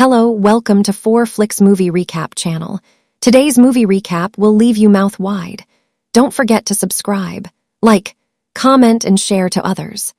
Hello, welcome to 4Flicks Movie Recap channel. Today's movie recap will leave you mouth wide. Don't forget to subscribe, like, comment, and share to others.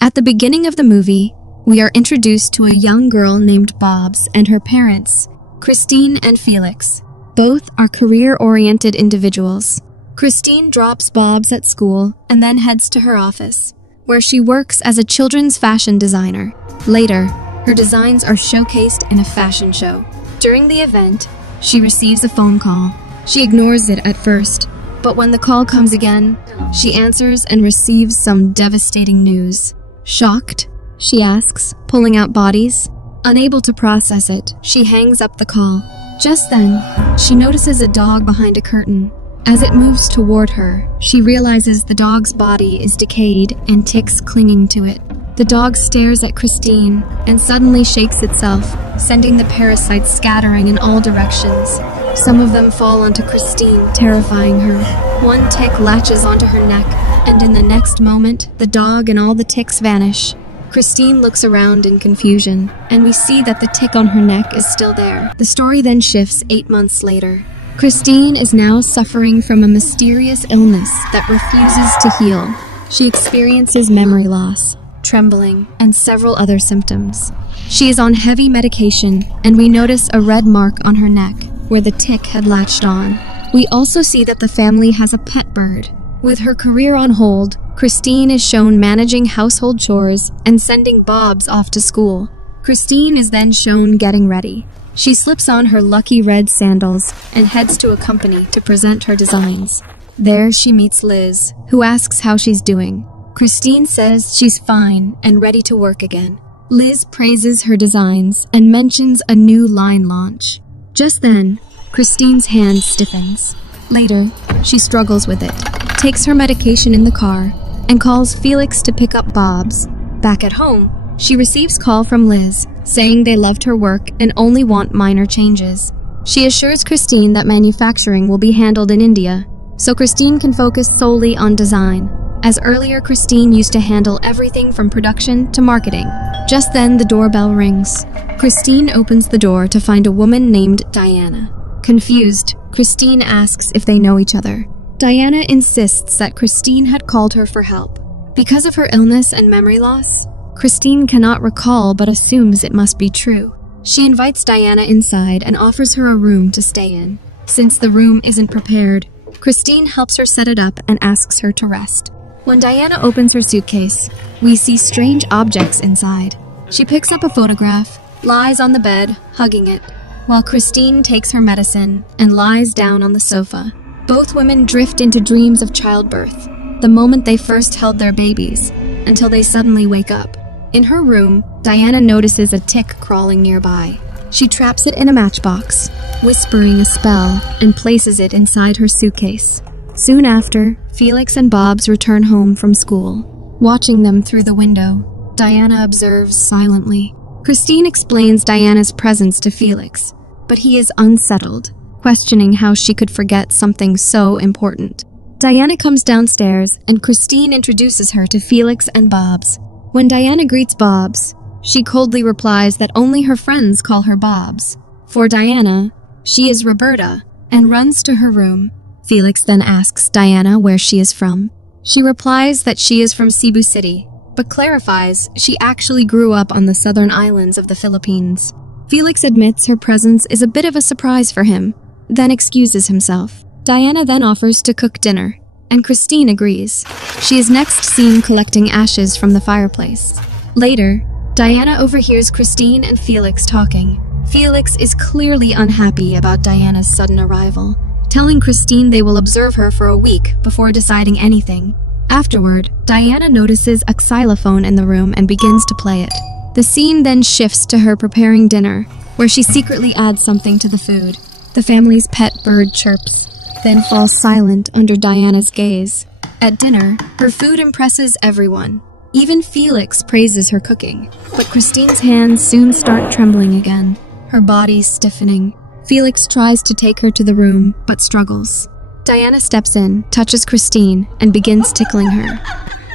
At the beginning of the movie, we are introduced to a young girl named Bobs and her parents, Christine and Felix. Both are career-oriented individuals. Christine drops Bobs at school and then heads to her office, where she works as a children's fashion designer. Later, her designs are showcased in a fashion show. During the event, she receives a phone call. She ignores it at first, but when the call comes again, she answers and receives some devastating news. Shocked, she asks, pulling out bodies. Unable to process it, she hangs up the call. Just then, she notices a dog behind a curtain. As it moves toward her, she realizes the dog's body is decayed and ticks clinging to it. The dog stares at Christine and suddenly shakes itself, sending the parasites scattering in all directions. Some of them fall onto Christine, terrifying her. One tick latches onto her neck, and in the next moment, the dog and all the ticks vanish. Christine looks around in confusion, and we see that the tick on her neck is still there. The story then shifts 8 months later. Christine is now suffering from a mysterious illness that refuses to heal. She experiences memory loss, trembling, and several other symptoms. She is on heavy medication, and we notice a red mark on her neck where the tick had latched on. We also see that the family has a pet bird. With her career on hold, Christine is shown managing household chores and sending Bobs off to school. Christine is then shown getting ready. She slips on her lucky red sandals and heads to a company to present her designs. There she meets Liz, who asks how she's doing. Christine says she's fine and ready to work again. Liz praises her designs and mentions a new line launch. Just then, Christine's hand stiffens. Later, she struggles with it, takes her medication in the car, and calls Felix to pick up Bobs. Back at home, she receives call from Liz, saying they loved her work and only want minor changes. She assures Christine that manufacturing will be handled in India, so Christine can focus solely on design. As earlier, Christine used to handle everything from production to marketing. Just then, the doorbell rings. Christine opens the door to find a woman named Diana. Confused, Christine asks if they know each other. Diana insists that Christine had called her for help. Because of her illness and memory loss, Christine cannot recall but assumes it must be true. She invites Diana inside and offers her a room to stay in. Since the room isn't prepared, Christine helps her set it up and asks her to rest. When Diana opens her suitcase, we see strange objects inside. She picks up a photograph, lies on the bed, hugging it, while Christine takes her medicine and lies down on the sofa. Both women drift into dreams of childbirth, the moment they first held their babies, until they suddenly wake up. In her room, Diana notices a tick crawling nearby. She traps it in a matchbox, whispering a spell, and places it inside her suitcase. Soon after, Felix and Bobs return home from school. Watching them through the window, Diana observes silently. Christine explains Diana's presence to Felix, but he is unsettled, questioning how she could forget something so important. Diana comes downstairs, and Christine introduces her to Felix and Bobs. When Diana greets Bobs, she coldly replies that only her friends call her Bobs. For Diana, she is Roberta, and runs to her room. Felix then asks Diana where she is from. She replies that she is from Cebu City, but clarifies she actually grew up on the southern islands of the Philippines. Felix admits her presence is a bit of a surprise for him, then excuses himself. Diana then offers to cook dinner, and Christine agrees. She is next seen collecting ashes from the fireplace. Later, Diana overhears Christine and Felix talking. Felix is clearly unhappy about Diana's sudden arrival, telling Christine they will observe her for a week before deciding anything. Afterward, Diana notices a xylophone in the room and begins to play it. The scene then shifts to her preparing dinner, where she secretly adds something to the food. The family's pet bird chirps, then falls silent under Diana's gaze. At dinner, her food impresses everyone. Even Felix praises her cooking, but Christine's hands soon start trembling again, her body stiffening. Felix tries to take her to the room, but struggles. Diana steps in, touches Christine, and begins tickling her.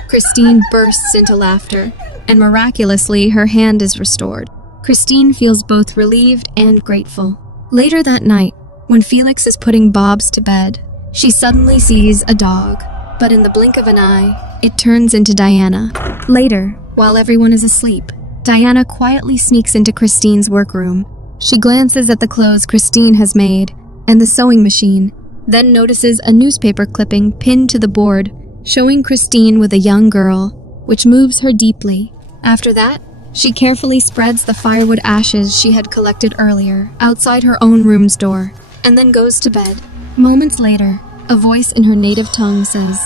Christine bursts into laughter, and miraculously her hand is restored. Christine feels both relieved and grateful. Later that night, when Felix is putting Bobs to bed, she suddenly sees a dog, but in the blink of an eye, it turns into Diana. Later, while everyone is asleep, Diana quietly sneaks into Christine's workroom. She glances at the clothes Christine has made and the sewing machine, then notices a newspaper clipping pinned to the board showing Christine with a young girl, which moves her deeply. After that, she carefully spreads the firewood ashes she had collected earlier outside her own room's door, and then goes to bed. Moments later, a voice in her native tongue says,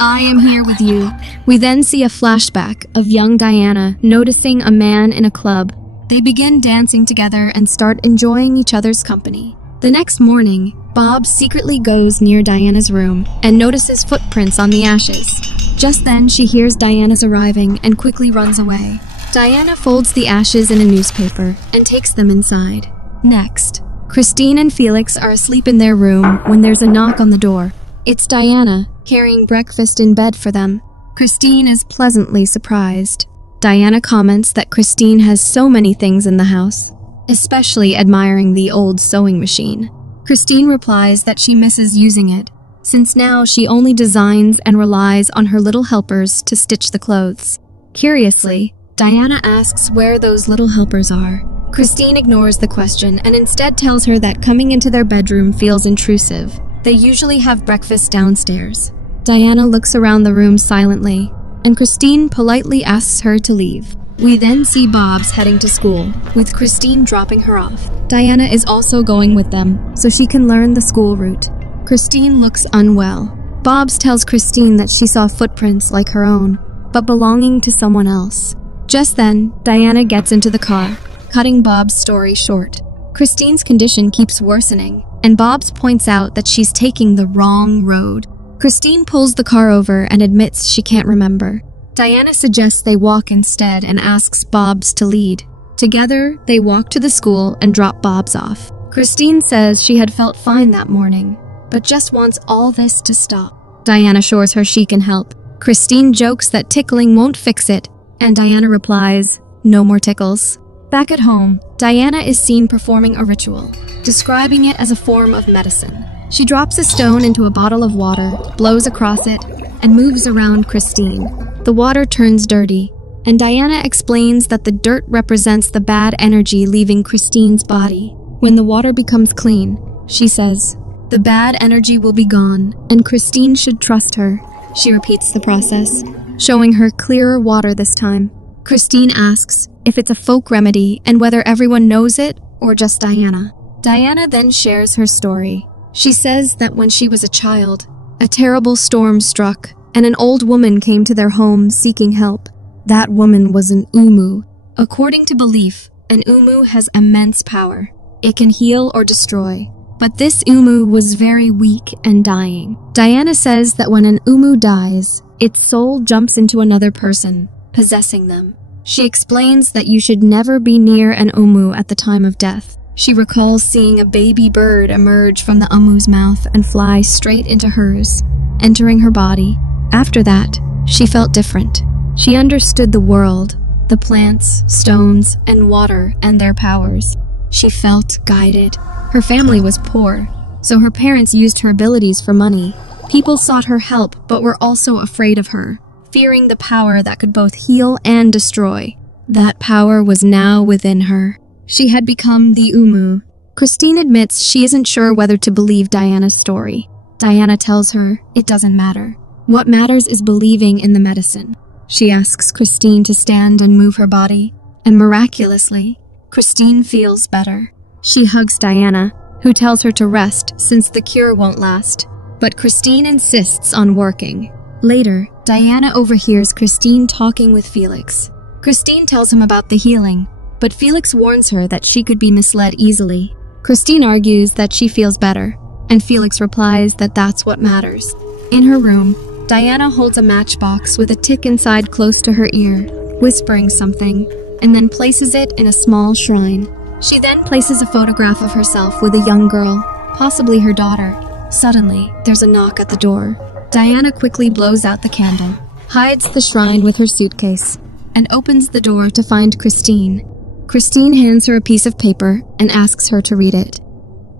"I am here with you." We then see a flashback of young Diana noticing a man in a club. They begin dancing together and start enjoying each other's company. The next morning, Bob secretly goes near Diana's room and notices footprints on the ashes. Just then, she hears Diana's arriving and quickly runs away. Diana folds the ashes in a newspaper and takes them inside. Next, Christine and Felix are asleep in their room when there's a knock on the door. It's Diana, carrying breakfast in bed for them. Christine is pleasantly surprised. Diana comments that Christine has so many things in the house, especially admiring the old sewing machine. Christine replies that she misses using it, since now she only designs and relies on her little helpers to stitch the clothes. Curiously, Diana asks where those little helpers are. Christine ignores the question and instead tells her that coming into their bedroom feels intrusive. They usually have breakfast downstairs. Diana looks around the room silently, and Christine politely asks her to leave. We then see Bobs heading to school, with Christine dropping her off. Diana is also going with them, so she can learn the school route. Christine looks unwell. Bobs tells Christine that she saw footprints like her own, but belonging to someone else. Just then, Diana gets into the car, cutting Bob's story short. Christine's condition keeps worsening, and Bobs points out that she's taking the wrong road. Christine pulls the car over and admits she can't remember. Diana suggests they walk instead and asks Bobs to lead. Together, they walk to the school and drop Bobs off. Christine says she had felt fine that morning, but just wants all this to stop. Diana assures her she can help. Christine jokes that tickling won't fix it, and Diana replies, "No more tickles." Back at home, Diana is seen performing a ritual, describing it as a form of medicine. She drops a stone into a bottle of water, blows across it, and moves around Christine. The water turns dirty, and Diana explains that the dirt represents the bad energy leaving Christine's body. When the water becomes clean, she says, the bad energy will be gone, and Christine should trust her. She repeats the process, showing her clearer water this time. Christine asks if it's a folk remedy and whether everyone knows it or just Diana. Diana then shares her story. She says that when she was a child, a terrible storm struck, and an old woman came to their home seeking help. That woman was an umu. According to belief, an umu has immense power. It can heal or destroy. But this umu was very weak and dying. Diana says that when an umu dies, its soul jumps into another person, possessing them. She explains that you should never be near an umu at the time of death. She recalls seeing a baby bird emerge from the umu's mouth and fly straight into hers, entering her body. After that, she felt different. She understood the world, the plants, stones, and water and their powers. She felt guided. Her family was poor, so her parents used her abilities for money. People sought her help but were also afraid of her, fearing the power that could both heal and destroy. That power was now within her. She had become the umu. Christine admits she isn't sure whether to believe Diana's story. Diana tells her it doesn't matter. What matters is believing in the medicine. She asks Christine to stand and move her body, and miraculously, Christine feels better. She hugs Diana, who tells her to rest since the cure won't last. But Christine insists on working. Later, Diana overhears Christine talking with Felix. Christine tells him about the healing, but Felix warns her that she could be misled easily. Christine argues that she feels better, and Felix replies that that's what matters. In her room, Diana holds a matchbox with a tick inside close to her ear, whispering something, and then places it in a small shrine. She then places a photograph of herself with a young girl, possibly her daughter. Suddenly, there's a knock at the door. Diana quickly blows out the candle, hides the shrine with her suitcase, and opens the door to find Christine. Christine hands her a piece of paper and asks her to read it.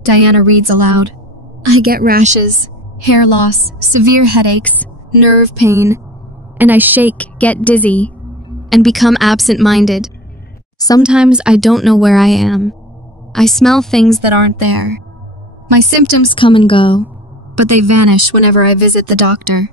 Diana reads aloud. I get rashes, hair loss, severe headaches, nerve pain, and I shake, get dizzy, and become absent-minded. Sometimes I don't know where I am. I smell things that aren't there. My symptoms come and go, but they vanish whenever I visit the doctor.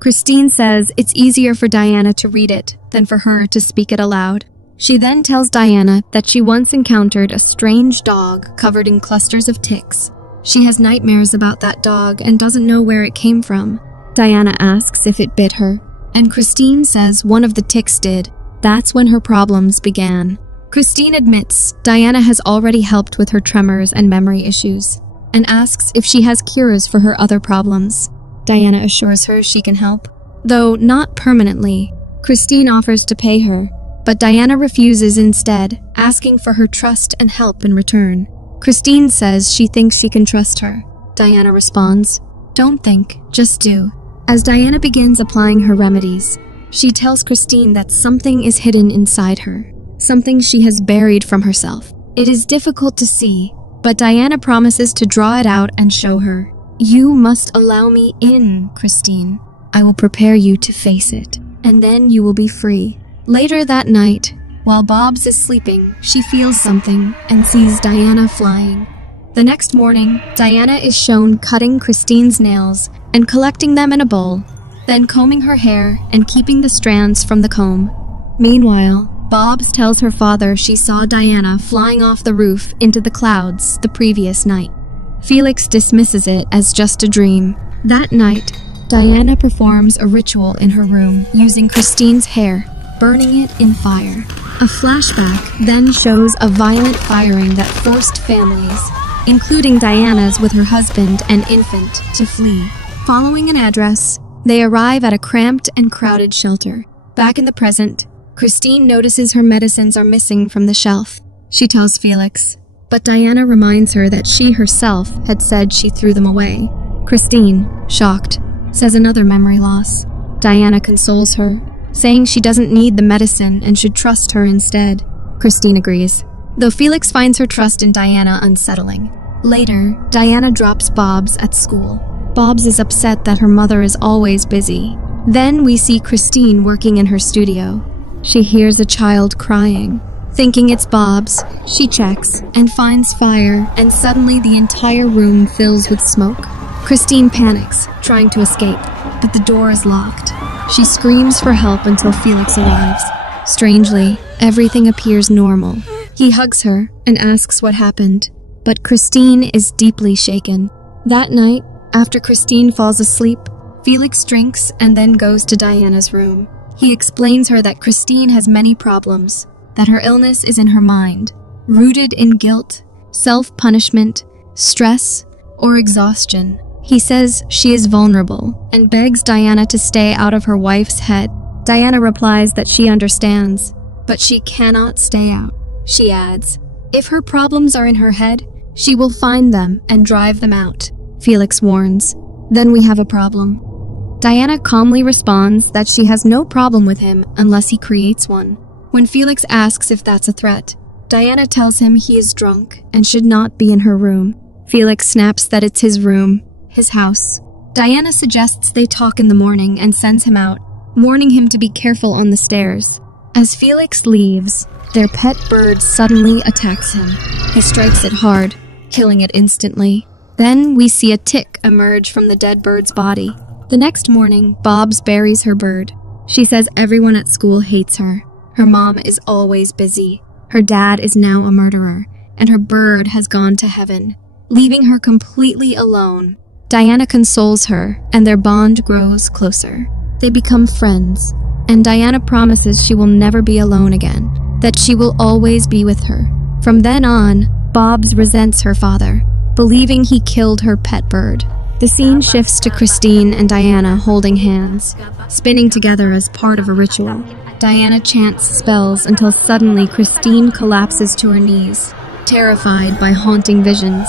Christine says it's easier for Diana to read it than for her to speak it aloud. She then tells Diana that she once encountered a strange dog covered in clusters of ticks. She has nightmares about that dog and doesn't know where it came from. Diana asks if it bit her, and Christine says one of the ticks did. That's when her problems began. Christine admits Diana has already helped with her tremors and memory issues, and asks if she has cures for her other problems. Diana assures her she can help, though not permanently. Christine offers to pay her, but Diana refuses instead, asking for her trust and help in return. Christine says she thinks she can trust her. Diana responds, "Don't think, just do." As Diana begins applying her remedies, she tells Christine that something is hidden inside her, something she has buried from herself. It is difficult to see, but Diana promises to draw it out and show her. You must allow me in, Christine. I will prepare you to face it, and then you will be free. Later that night, while Bobs is sleeping, she feels something and sees Diana flying. The next morning, Diana is shown cutting Christine's nails and collecting them in a bowl, then combing her hair and keeping the strands from the comb. Meanwhile, Bobs tells her father she saw Diana flying off the roof into the clouds the previous night. Felix dismisses it as just a dream. That night, Diana performs a ritual in her room using Christine's hair, burning it in fire. A flashback then shows a violent firing that forced families, including Diana's with her husband and infant, to flee. Following an address, they arrive at a cramped and crowded shelter. Back in the present, Christine notices her medicines are missing from the shelf. She tells Felix, but Diana reminds her that she herself had said she threw them away. Christine, shocked, says another memory loss. Diana consoles her, saying she doesn't need the medicine and should trust her instead. Christine agrees, though Felix finds her trust in Diana unsettling. Later, Diana drops Bobs at school. Bobs is upset that her mother is always busy. Then we see Christine working in her studio. She hears a child crying. Thinking it's Bobs, she checks and finds fire, and suddenly the entire room fills with smoke. Christine panics, trying to escape, but the door is locked. She screams for help until Felix arrives. Strangely, everything appears normal. He hugs her and asks what happened, but Christine is deeply shaken. That night, after Christine falls asleep, Felix drinks and then goes to Diana's room. He explains her that Christine has many problems, that her illness is in her mind, rooted in guilt, self-punishment, stress, or exhaustion. He says she is vulnerable and begs Diana to stay out of her wife's head. Diana replies that she understands, but she cannot stay out. She adds, if her problems are in her head, she will find them and drive them out. Felix warns, then we have a problem. Diana calmly responds that she has no problem with him unless he creates one. When Felix asks if that's a threat, Diana tells him he is drunk and should not be in her room. Felix snaps that it's his room, his house. Diana suggests they talk in the morning and sends him out, warning him to be careful on the stairs. As Felix leaves, their pet bird suddenly attacks him. He strikes it hard, killing it instantly. Then we see a tick emerge from the dead bird's body. The next morning, Bobs buries her bird. She says everyone at school hates her. Her mom is always busy. Her dad is now a murderer, and her bird has gone to heaven, leaving her completely alone. Diana consoles her, and their bond grows closer. They become friends, and Diana promises she will never be alone again, that she will always be with her. From then on, Bobs resents her father, believing he killed her pet bird. The scene shifts to Christine and Diana holding hands, spinning together as part of a ritual. Diana chants spells until suddenly Christine collapses to her knees, terrified by haunting visions.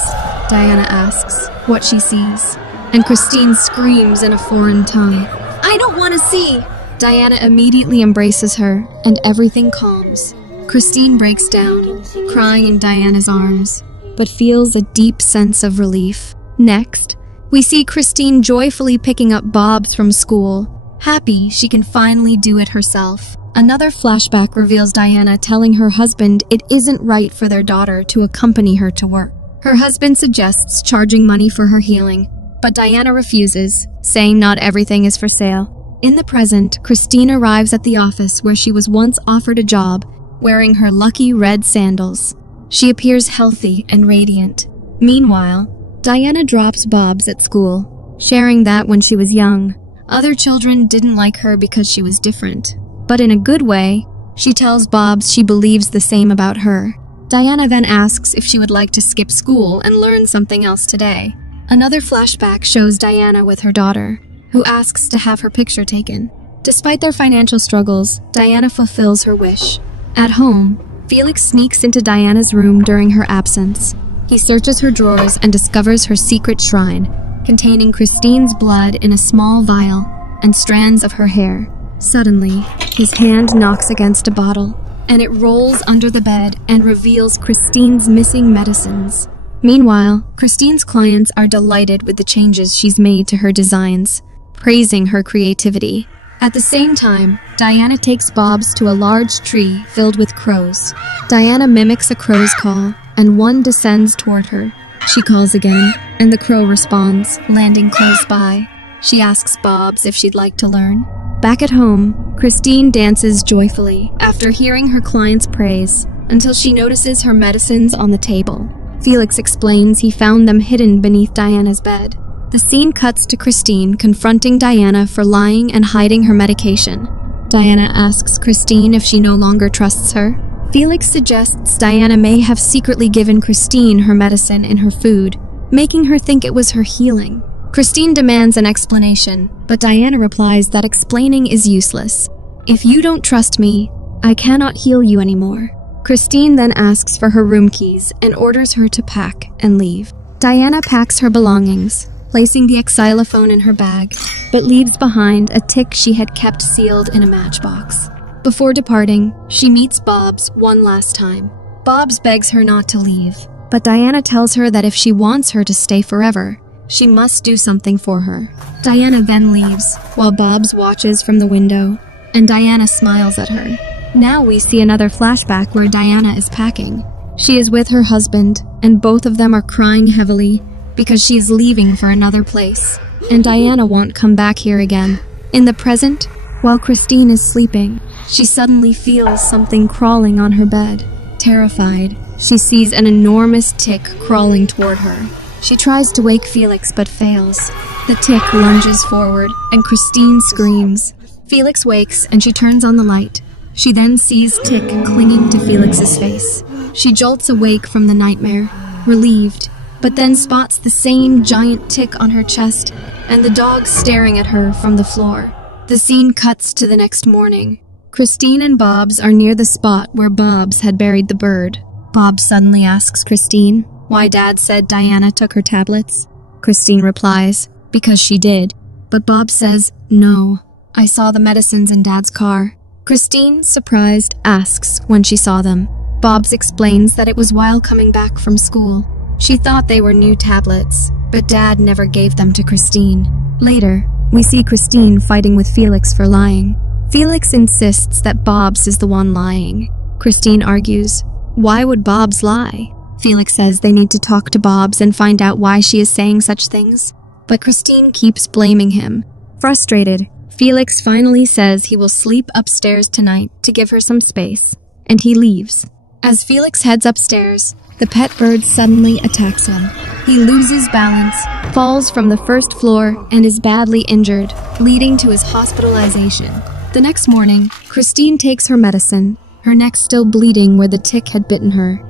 Diana asks what she sees, and Christine screams in a foreign tongue, "I don't want to see!" Diana immediately embraces her, and everything calms. Christine breaks down, crying in Diana's arms, but feels a deep sense of relief. Next, we see Christine joyfully picking up Bobs from school, happy she can finally do it herself. Another flashback reveals Diana telling her husband it isn't right for their daughter to accompany her to work. Her husband suggests charging money for her healing, but Diana refuses, saying not everything is for sale. In the present, Christine arrives at the office where she was once offered a job, wearing her lucky red sandals. She appears healthy and radiant. Meanwhile, Diana drops Bobs at school, sharing that when she was young, other children didn't like her because she was different. But in a good way, she tells Bobs she believes the same about her. Diana then asks if she would like to skip school and learn something else today. Another flashback shows Diana with her daughter, who asks to have her picture taken. Despite their financial struggles, Diana fulfills her wish. At home, Felix sneaks into Diana's room during her absence. He searches her drawers and discovers her secret shrine, containing Christine's blood in a small vial and strands of her hair. Suddenly, his hand knocks against a bottle, and it rolls under the bed and reveals Christine's missing medicines. Meanwhile, Christine's clients are delighted with the changes she's made to her designs, praising her creativity. At the same time, Diana takes Bobs to a large tree filled with crows. Diana mimics a crow's call, and one descends toward her. She calls again, and the crow responds, landing close by. She asks Bobs if she'd like to learn. Back at home, Christine dances joyfully after hearing her client's praise, until she notices her medicines on the table. Felix explains he found them hidden beneath Diana's bed. The scene cuts to Christine confronting Diana for lying and hiding her medication. Diana asks Christine if she no longer trusts her. Felix suggests Diana may have secretly given Christine her medicine in her food, making her think it was her healing. Christine demands an explanation, but Diana replies that explaining is useless. If you don't trust me, I cannot heal you anymore. Christine then asks for her room keys and orders her to pack and leave. Diana packs her belongings, placing the xylophone in her bag, but leaves behind a tick she had kept sealed in a matchbox. Before departing, she meets Bobs one last time. Bobs begs her not to leave, but Diana tells her that if she wants her to stay forever, she must do something for her. Diana then leaves, while Bobs watches from the window, and Diana smiles at her. Now we see another flashback where Diana is packing. She is with her husband, and both of them are crying heavily because she is leaving for another place, and Diana won't come back here again. In the present, while Christine is sleeping, she suddenly feels something crawling on her bed. Terrified, she sees an enormous tick crawling toward her. She tries to wake Felix but fails. The tick lunges forward, and Christine screams. Felix wakes and she turns on the light. She then sees Tick clinging to Felix's face. She jolts awake from the nightmare, relieved, but then spots the same giant tick on her chest and the dog staring at her from the floor. The scene cuts to the next morning. Christine and Bobs are near the spot where Bobs had buried the bird. Bobs suddenly asks Christine why Dad said Diana took her tablets. Christine replies, because she did. But Bob says, no, I saw the medicines in Dad's car. Christine, surprised, asks when she saw them. Bobs explains that it was while coming back from school. She thought they were new tablets, but Dad never gave them to Christine. Later, we see Christine fighting with Felix for lying. Felix insists that Bobs is the one lying. Christine argues, why would Bobs lie? Felix says they need to talk to Bobs and find out why she is saying such things, but Christine keeps blaming him. Frustrated, Felix finally says he will sleep upstairs tonight to give her some space, and he leaves. As Felix heads upstairs, the pet bird suddenly attacks him. He loses balance, falls from the first floor, and is badly injured, leading to his hospitalization. The next morning, Christine takes her medicine, her neck still bleeding where the tick had bitten her.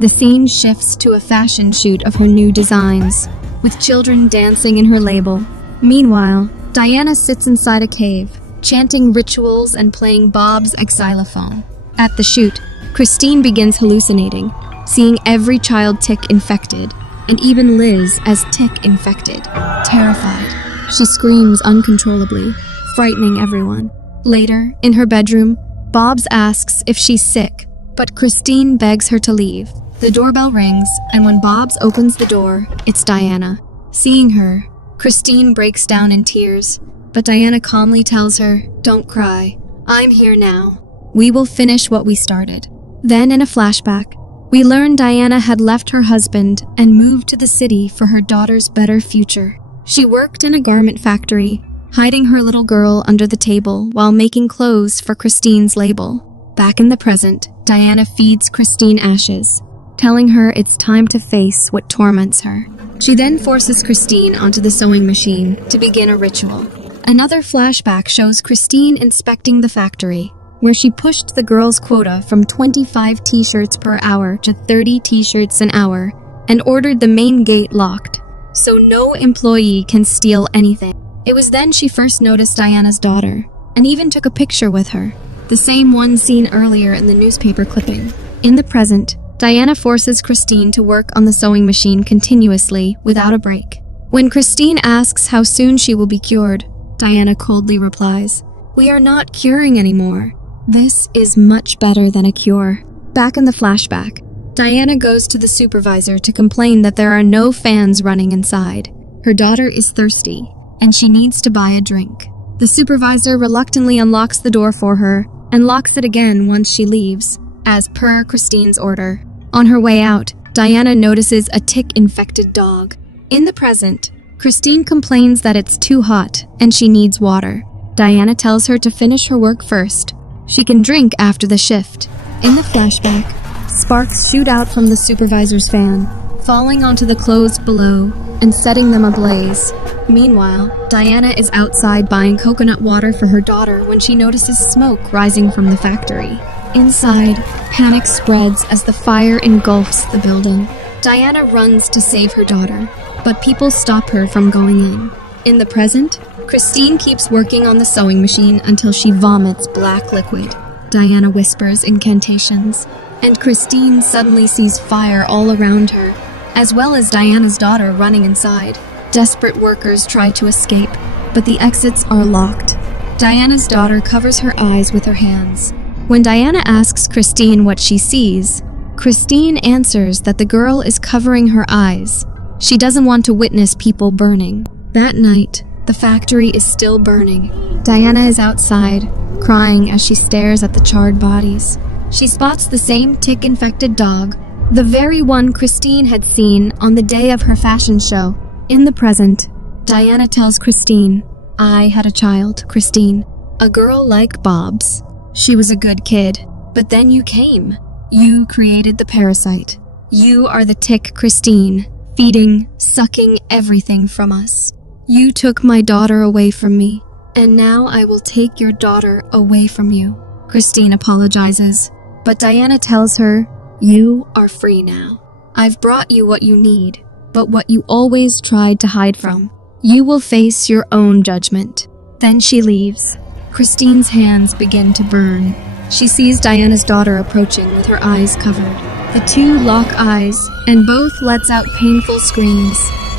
The scene shifts to a fashion shoot of her new designs, with children dancing in her label. Meanwhile, Diana sits inside a cave, chanting rituals and playing Bob's xylophone. At the shoot, Christine begins hallucinating, seeing every child tick infected, and even Liz as tick infected. Terrified, she screams uncontrollably, frightening everyone. Later, in her bedroom, Bobs asks if she's sick, but Christine begs her to leave. The doorbell rings, and when Bobs opens the door, it's Diana. Seeing her, Christine breaks down in tears, but Diana calmly tells her, "Don't cry. I'm here now. We will finish what we started." Then in a flashback, we learn Diana had left her husband and moved to the city for her daughter's better future. She worked in a garment factory, hiding her little girl under the table while making clothes for Christine's label. Back in the present, Diana feeds Christine ashes, telling her it's time to face what torments her. She then forces Christine onto the sewing machine to begin a ritual. Another flashback shows Christine inspecting the factory, where she pushed the girl's quota from 25 t-shirts per hour to 30 t-shirts an hour and ordered the main gate locked, so no employee can steal anything. It was then she first noticed Diana's daughter, and even took a picture with her, the same one seen earlier in the newspaper clipping. In the present, Diana forces Christine to work on the sewing machine continuously without a break. When Christine asks how soon she will be cured, Diana coldly replies, "We are not curing anymore. This is much better than a cure." Back in the flashback, Diana goes to the supervisor to complain that there are no fans running inside. Her daughter is thirsty, and she needs to buy a drink. The supervisor reluctantly unlocks the door for her and locks it again once she leaves, as per Christine's order. On her way out, Diana notices a tick-infected dog. In the present, Christine complains that it's too hot and she needs water. Diana tells her to finish her work first. She can drink after the shift. In the flashback, sparks shoot out from the supervisor's fan, falling onto the clothes below and setting them ablaze. Meanwhile, Diana is outside buying coconut water for her daughter when she notices smoke rising from the factory. Inside, panic spreads as the fire engulfs the building. Diana runs to save her daughter, but people stop her from going in. In the present, Christine keeps working on the sewing machine until she vomits black liquid. Diana whispers incantations, and Christine suddenly sees fire all around her, as well as Diana's daughter running inside. Desperate workers try to escape, but the exits are locked. Diana's daughter covers her eyes with her hands. When Diana asks Christine what she sees, Christine answers that the girl is covering her eyes. She doesn't want to witness people burning. That night, the factory is still burning. Diana is outside, crying as she stares at the charred bodies. She spots the same tick-infected dog, the very one Christine had seen on the day of her fashion show. In the present, Diana tells Christine, "I had a child, Christine, a girl like Bob's. She was a good kid, but then you came. You created the parasite. You are the tick, Christine, feeding, sucking everything from us. You took my daughter away from me, and now I will take your daughter away from you." Christine apologizes, but Diana tells her, "You are free now. I've brought you what you need, but what you always tried to hide from. You will face your own judgment." Then she leaves. Christine's hands begin to burn. She sees Diana's daughter approaching with her eyes covered. The two lock eyes, and both lets out painful screams.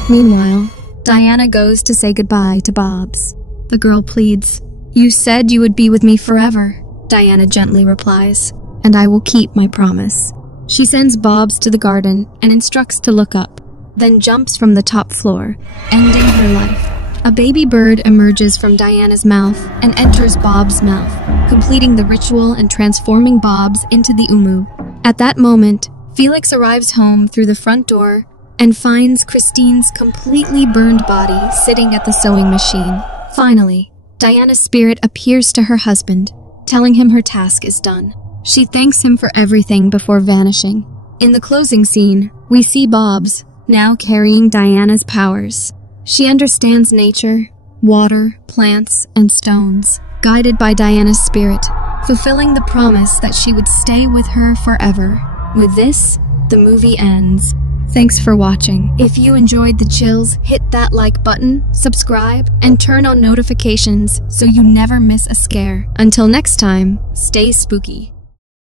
Meanwhile, Diana goes to say goodbye to Bobs. The girl pleads, "You said you would be with me forever." Diana gently replies, "And I will keep my promise." She sends Bobs to the garden and instructs to look up, then jumps from the top floor, ending her life. A baby bird emerges from Diana's mouth and enters Bob's mouth, completing the ritual and transforming Bobs into the Umu. At that moment, Felix arrives home through the front door and finds Christine's completely burned body sitting at the sewing machine. Finally, Diana's spirit appears to her husband, telling him her task is done. She thanks him for everything before vanishing. In the closing scene, we see Bobs, now carrying Diana's powers. She understands nature, water, plants, and stones, guided by Diana's spirit, fulfilling the promise that she would stay with her forever. With this, the movie ends. Thanks for watching. If you enjoyed the chills, hit that like button, subscribe, and turn on notifications so you never miss a scare. Until next time, stay spooky.